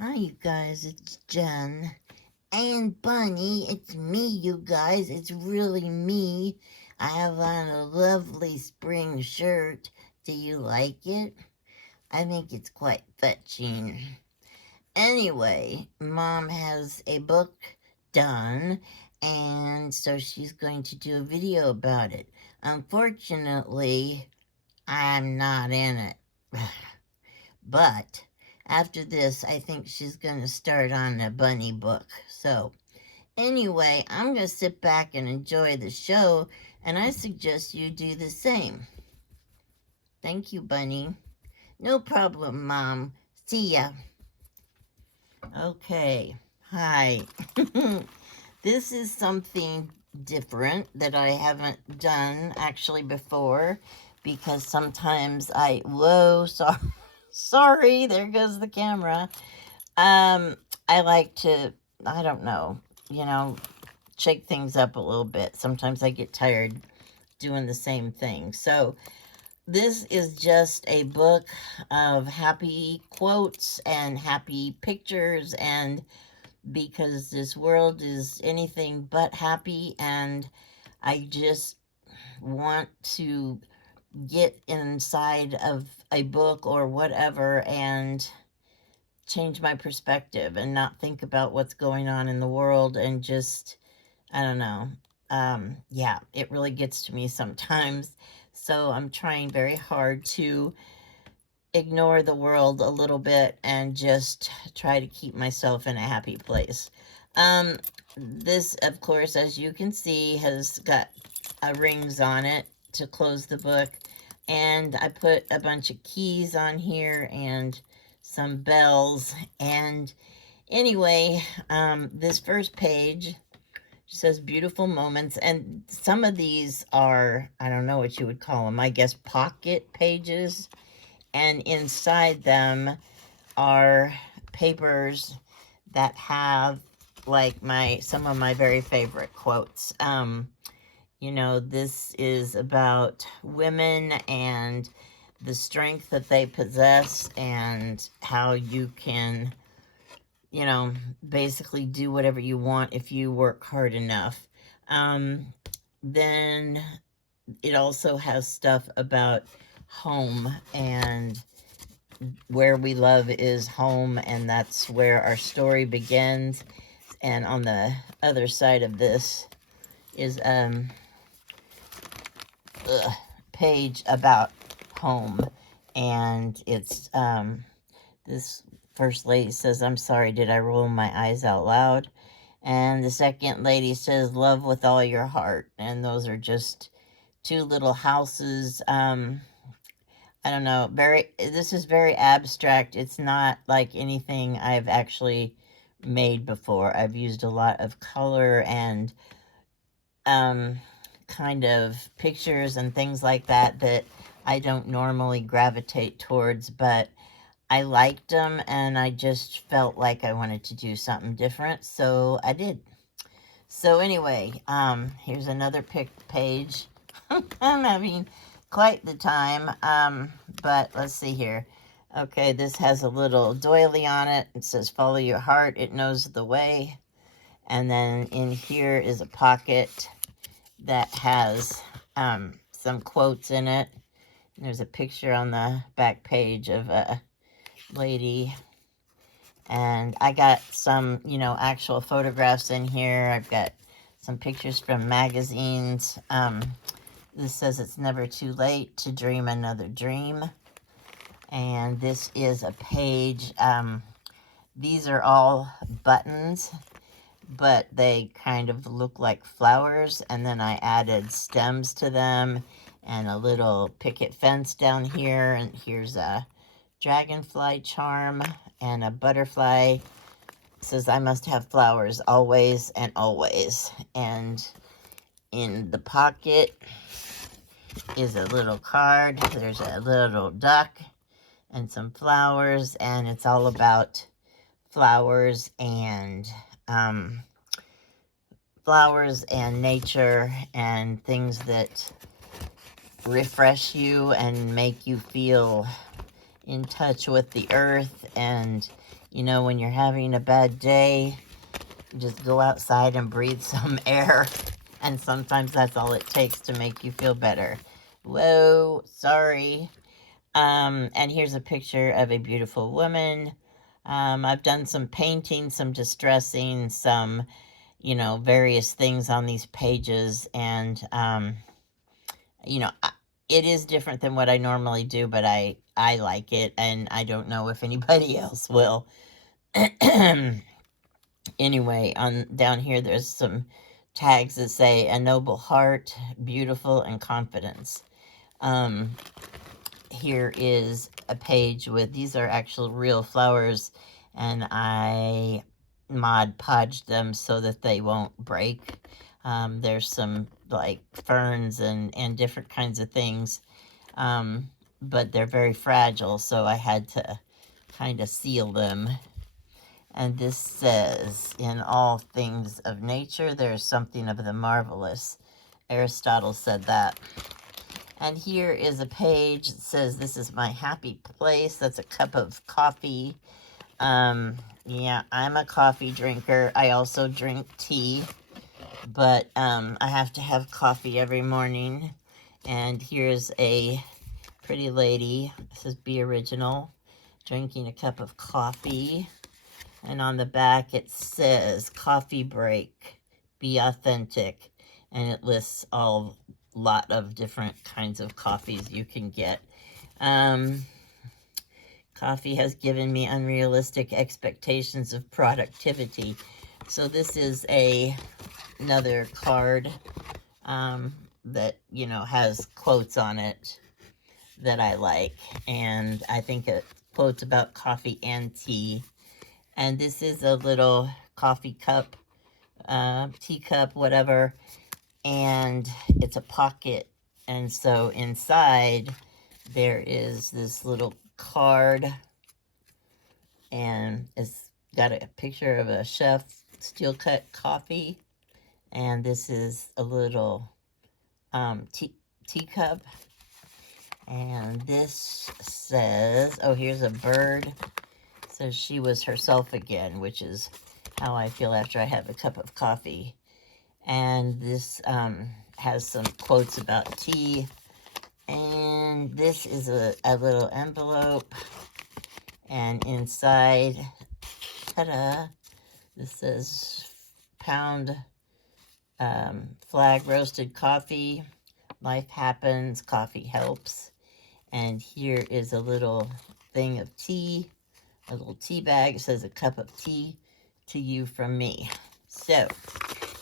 Hi, you guys, it's Jen. And Bunny, it's me, you guys. It's really me. I have on a lovely spring shirt. Do you like it? I think it's quite fetching. Anyway, Mom has a book done, and so she's going to do a video about it. Unfortunately, I'm not in it. But after this, I think she's going to start on a bunny book. So, anyway, I'm going to sit back and enjoy the show, and I suggest you do the same. Thank you, Bunny. No problem, Mom. See ya. Okay. Hi. This is something different that I haven't done actually before because sometimes whoa, sorry. Sorry, there goes the camera. Um, I like to, I don't know, you know, shake things up a little bit. Sometimes I get tired doing the same thing. So, this is just a book of happy quotes and happy pictures, and because this world is anything but happy, and I just want to get inside of a book or whatever and change my perspective and not think about what's going on in the world and just, I don't know. Yeah, it really gets to me sometimes. So I'm trying very hard to ignore the world a little bit and just try to keep myself in a happy place. Um, this, of course, as you can see, has got rings on it to close the book. And I put a bunch of keys on here and some bells. And anyway, this first page says beautiful moments. And some of these are, I don't know what you would call them, I guess pocket pages. And inside them are papers that have like some of my very favorite quotes. This is about women and the strength that they possess and how you can, you know, basically do whatever you want if you work hard enough. Then it also has stuff about home, and where we love is home, and that's where our story begins. And on the other side of this is a page about home, and it's this first lady says, "I'm sorry, did I roll my eyes out loud?" And the second lady says, "Love with all your heart." And those are just two little houses. I don't know. This is very abstract. It's not like anything I've actually made before. I've used a lot of color and um, kind of pictures and things like that I don't normally gravitate towards, but I liked them and I just felt like I wanted to do something different, so I did. So anyway, here's another page. I'm having quite the time, but let's see here. Okay, this has a little doily on it. It says, "Follow your heart, it knows the way." And then in here is a pocket that has some quotes in it. There's a picture on the back page of a lady. And I got some, actual photographs in here. I've got some pictures from magazines. This says it's never too late to dream another dream. And this is a page. These are all buttons, but they kind of look like flowers. And then I added stems to them and a little picket fence down here. And here's a dragonfly charm and a butterfly. It says, "I must have flowers always and always." And in the pocket is a little card. There's a little duck and some flowers, and it's all about flowers and nature and things that refresh you and make you feel in touch with the earth. And, you know, when you're having a bad day, just go outside and breathe some air. And sometimes that's all it takes to make you feel better. Whoa, sorry. And here's a picture of a beautiful woman. I've done some painting, some distressing, some, you know, various things on these pages. And, you know, it is different than what I normally do, but I like it, and I don't know if anybody else will. Anyway, on down here, there's some tags that say a noble heart, beautiful, and confidence. Here is a page with, these are actual real flowers, and I Mod Podged them so that they won't break. There's some like ferns and different kinds of things, but they're very fragile, so I had to kind of seal them. And this says, in all things of nature, there is something of the marvelous. Aristotle said that. And here is a page that says, this is my happy place. That's a cup of coffee. Yeah, I'm a coffee drinker. I also drink tea, but I have to have coffee every morning. And here's a pretty lady. This is Be Original, drinking a cup of coffee. And on the back it says, coffee break, be authentic. And it lists all lot of different kinds of coffees you can get. Coffee has given me unrealistic expectations of productivity. So this is another card that, you know, has quotes on it that I like. And I think it quotes about coffee and tea. And this is a little coffee cup, teacup, whatever. And it's a pocket. And so inside there is this little card. And it's got a picture of a chef steel cut coffee. And this is a little teacup. And this says, oh, here's a bird. It says she was herself again, which is how I feel after I have a cup of coffee. And this has some quotes about tea. And this is a little envelope. And inside, ta-da, this says pound flag roasted coffee. Life happens, coffee helps. And here is a little thing of tea, a little tea bag. It says a cup of tea to you from me. So, you're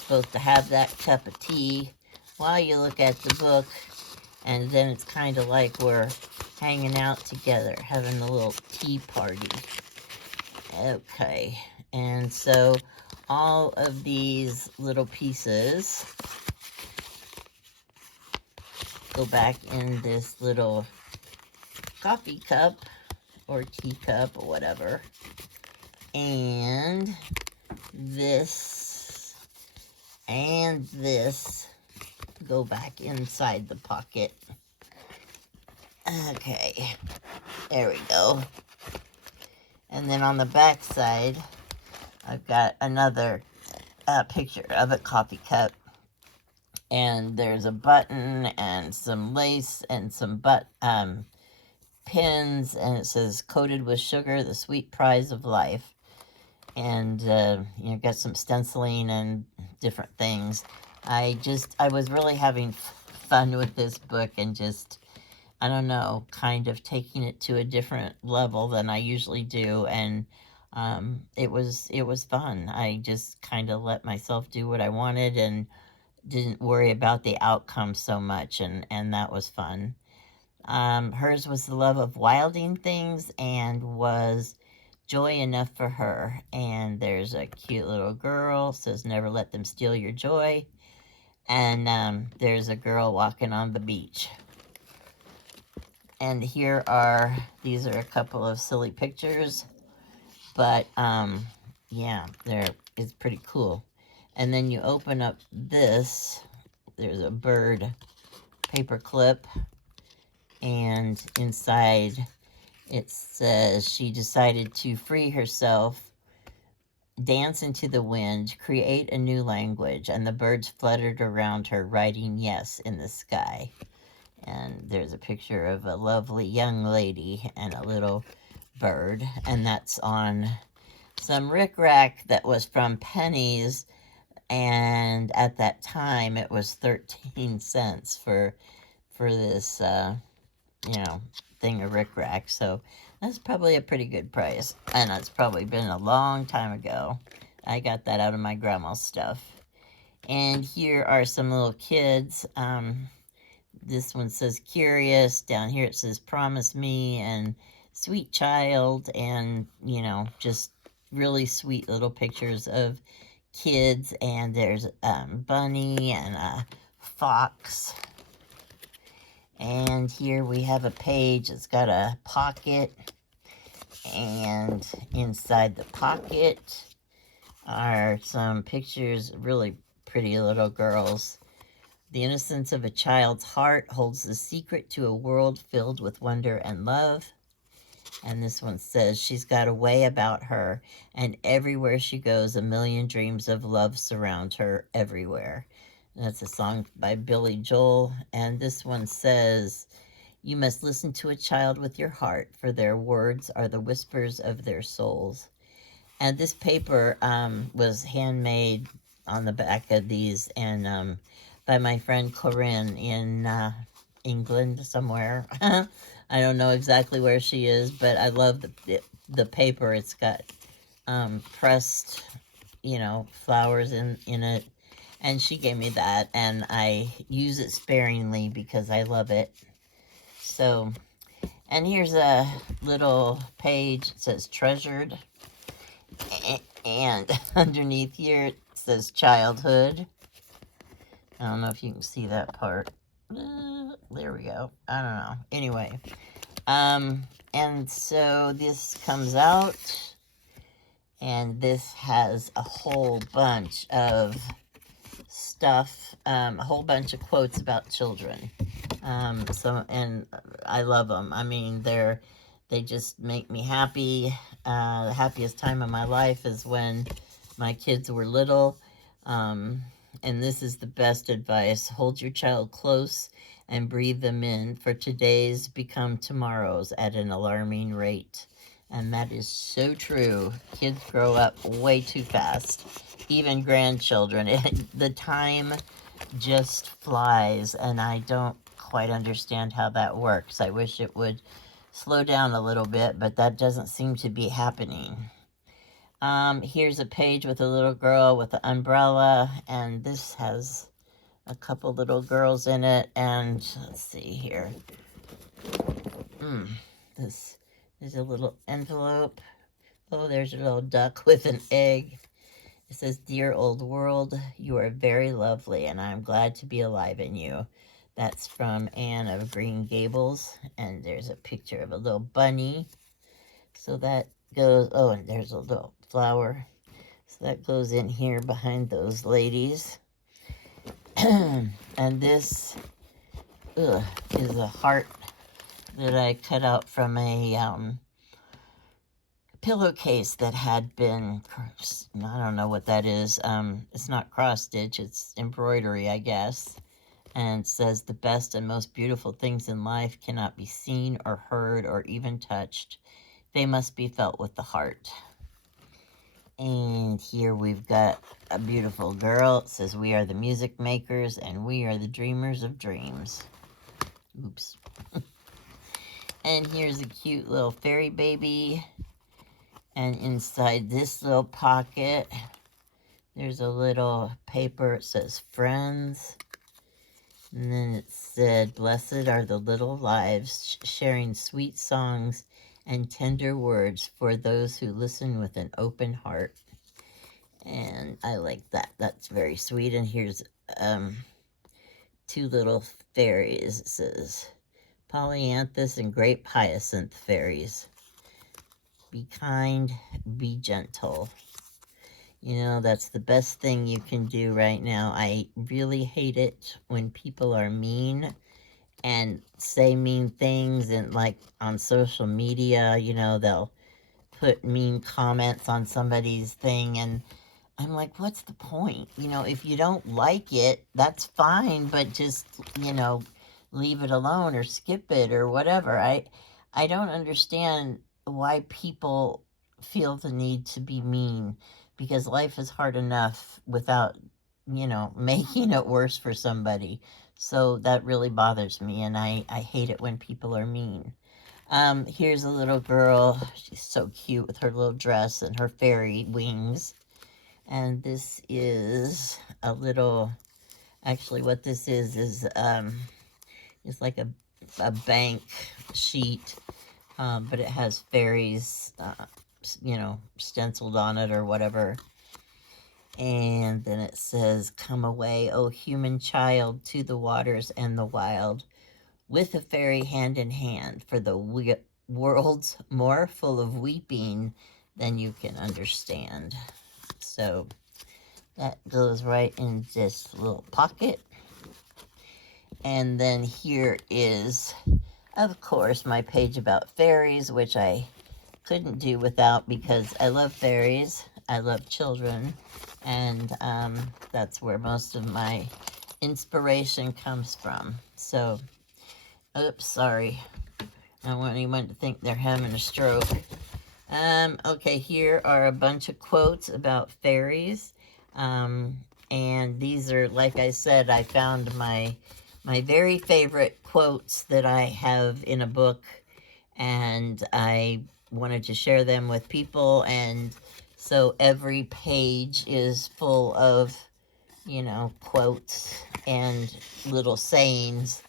supposed to have that cup of tea while you look at the book, and then it's kind of like we're hanging out together, having a little tea party. Okay, and so all of these little pieces go back in this little coffee cup or teacup or whatever. And this and this go back inside the pocket. Okay, there we go. And then on the back side, I've got another picture of a coffee cup. And there's a button and some lace and some pins, and it says coated with sugar, the sweet prize of life. And you know, got some stenciling and different things. I was really having fun with this book, and just, I don't know, kind of taking it to a different level than I usually do. And it was fun. I just kind of let myself do what I wanted and didn't worry about the outcome so much, and that was fun. Hers was the love of wilding things and was joy enough for her. And there's a cute little girl, says never let them steal your joy. And there's a girl walking on the beach. And these are a couple of silly pictures, but yeah, it's pretty cool. And then you open up this, there's a bird paper clip, and inside It says she decided to free herself, dance into the wind, create a new language, and the birds fluttered around her, writing yes in the sky. And there's a picture of a lovely young lady and a little bird, and that's on some rickrack that was from Penny's, and at that time it was 13 cents for this thing of rickrack. So that's probably a pretty good price, and it's probably been a long time ago. I got that out of my grandma's stuff. And here are some little kids. This one says curious. Down here it says promise me and sweet child, and just really sweet little pictures of kids. And there's bunny and a fox. And here we have a page. It's got a pocket, and inside the pocket are some pictures of really pretty little girls. The innocence of a child's heart holds the secret to a world filled with wonder and love. And this one says she's got a way about her, and everywhere she goes, a million dreams of love surround her everywhere. And that's a song by Billy Joel. And this one says, you must listen to a child with your heart, for their words are the whispers of their souls. And this paper was handmade on the back of these, and by my friend Corinne in England somewhere. I don't know exactly where she is, but I love the paper. It's got pressed, flowers in it. And she gave me that, and I use it sparingly because I love it. So, and here's a little page. It says treasured. And underneath here it says childhood. I don't know if you can see that part. There we go. I don't know. Anyway. And so this comes out, and this has a whole bunch of stuff, a whole bunch of quotes about children. And I love them. I mean, they just make me happy. The happiest time of my life is when my kids were little. And this is the best advice. Hold your child close and breathe them in, for today's become tomorrow's at an alarming rate. And that is so true. Kids grow up way too fast. Even grandchildren. The time just flies, and I don't quite understand how that works. I wish it would slow down a little bit, but that doesn't seem to be happening. Here's a page with a little girl with an umbrella, and this has a couple little girls in it, and let's see here. This is a little envelope. Oh, there's a little duck with an egg. It says, dear old world, you are very lovely, and I'm glad to be alive in you. That's from Anne of Green Gables, and there's a picture of a little bunny. So that goes, oh, and there's a little flower. So that goes in here behind those ladies. And this is a heart that I cut out from a pillowcase that had been, I don't know what that is. It's not cross stitch, it's embroidery, I guess. And it says, the best and most beautiful things in life cannot be seen or heard or even touched. They must be felt with the heart. And here we've got a beautiful girl. It says, we are the music makers and we are the dreamers of dreams. Oops. And here's a cute little fairy baby. And inside this little pocket, there's a little paper. It says friends. And then it said, blessed are the little lives, sharing sweet songs and tender words for those who listen with an open heart. And I like that. That's very sweet. And here's two little fairies. It says, polyanthus and grape hyacinth fairies. Be kind, be gentle. That's the best thing you can do right now. I really hate it when people are mean and say mean things, and like on social media, they'll put mean comments on somebody's thing, and I'm like, what's the point? If you don't like it, that's fine, but just, you know, leave it alone or skip it or whatever. I don't understand why people feel the need to be mean, because life is hard enough without, making it worse for somebody. So that really bothers me, and I hate it when people are mean. Here's a little girl. She's so cute with her little dress and her fairy wings. And this is a little, actually what this is it's like a bank sheet, but it has fairies, stenciled on it or whatever. And then it says, "Come away, O human child, to the waters and the wild, with a fairy hand in hand, for the world's more full of weeping than you can understand." So that goes right in this little pocket. And then here is, of course, my page about fairies, which I couldn't do without, because I love fairies, I love children, and that's where most of my inspiration comes from. So, oops, sorry. I don't want anyone to think they're having a stroke. Okay, here are a bunch of quotes about fairies. And these are, like I said, I found my very favorite quotes that I have in a book, and I wanted to share them with people. And so every page is full of, quotes and little sayings.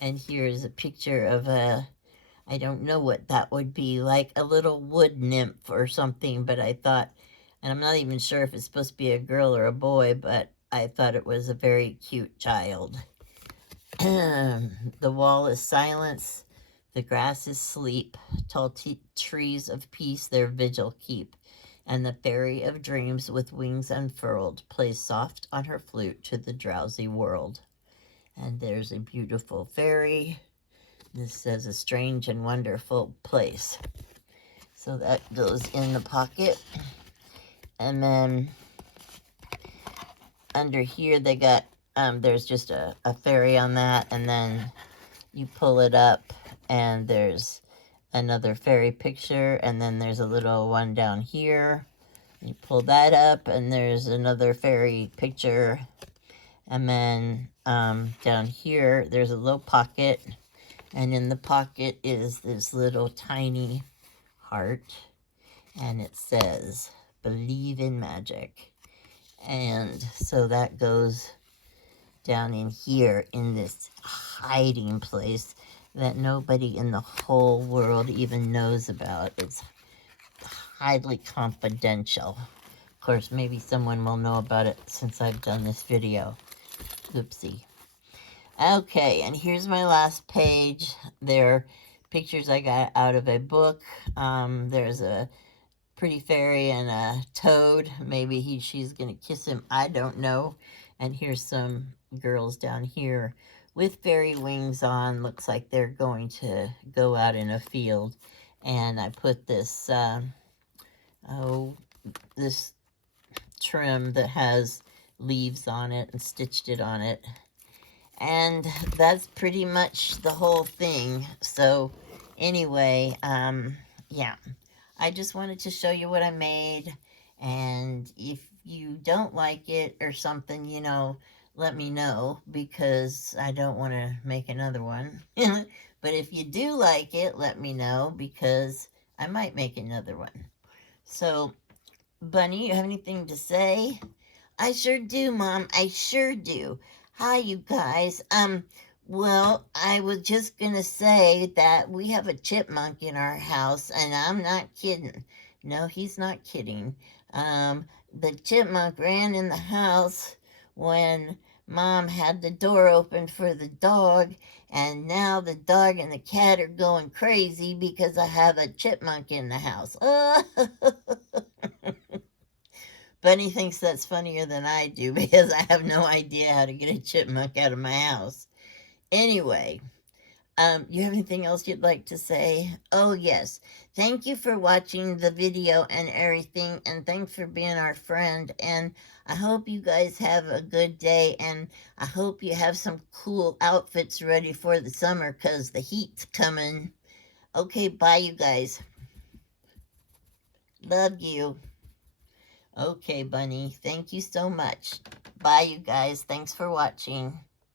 And here's a picture of I don't know what that would be, like a little wood nymph or something, but I thought, and I'm not even sure if it's supposed to be a girl or a boy, but I thought it was a very cute child. The wall is silence, the grass is sleep, tall trees of peace their vigil keep, and the fairy of dreams with wings unfurled plays soft on her flute to the drowsy world. And there's a beautiful fairy. This says a strange and wonderful place. So that goes in the pocket. And then under here they got, there's just a fairy on that. And then you pull it up and there's another fairy picture. And then there's a little one down here. You pull that up and there's another fairy picture. And then down here, there's a little pocket. And in the pocket is this little tiny heart. And it says, "Believe in magic." And so that goes down in here in this hiding place that nobody in the whole world even knows about. It's highly confidential. Of course, maybe someone will know about it since I've done this video. Oopsie. Okay, and here's my last page. They're pictures I got out of a book. There's a pretty fairy and a toad. Maybe she's going to kiss him. I don't know. And here's some girls down here with fairy wings on. Looks like they're going to go out in a field. And I put this, this trim that has leaves on it and stitched it on it. And that's pretty much the whole thing. So anyway, yeah, I just wanted to show you what I made. And if you don't like it or something, let me know, because I don't want to make another one. But if you do like it, let me know, because I might make another one. So, Bunny, you have anything to say? I sure do, Mom. I sure do. Hi, you guys. Well, I was just gonna say that we have a chipmunk in our house, and I'm not kidding. No, he's not kidding. The chipmunk ran in the house when Mom had the door open for the dog, and now the dog and the cat are going crazy because I have a chipmunk in the house. Bunny thinks that's funnier than I do, because I have no idea how to get a chipmunk out of my house. Anyway, You have anything else you'd like to say? Oh, yes. Thank you for watching the video and everything, and thanks for being our friend. And I hope you guys have a good day, and I hope you have some cool outfits ready for the summer because the heat's coming. Okay, bye, you guys. Love you. Okay, Bunny. Thank you so much. Bye, you guys. Thanks for watching.